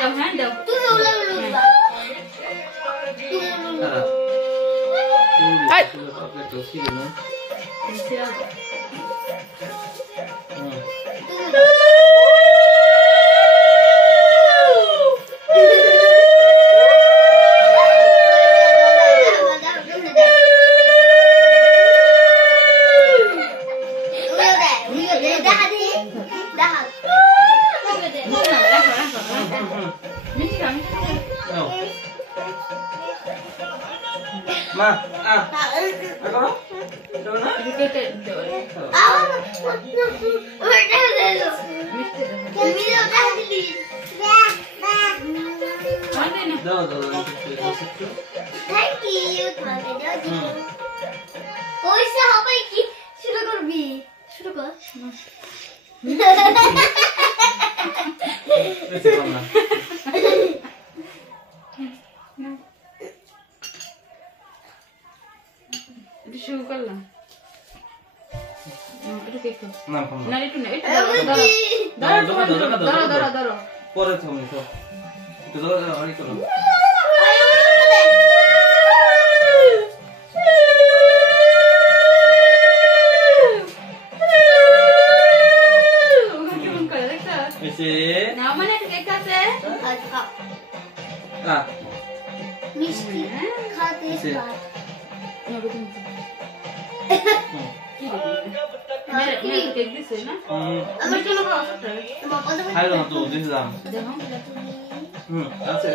দাও হ্যাঁ দাও তুমি উলা উলা Ay. Ma, Agora? Thank you. ওইসে হবে কি শুরু করবি শুরু কর শুরু করলাম একটু কেক না না একটু না এটা ধরো পরে তুমি তো একটু ধরো অনেক করো এসে না মানে কেক আছে মিষ্টি খাতে কেক দিছে না আমার জন্য খাইলো না তো দিছিলাম আছে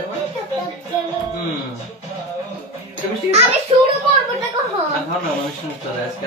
মিষ্টি আমি শুরু করবো না কখন আর খাও না মিষ্টি মিষ্টি আজকে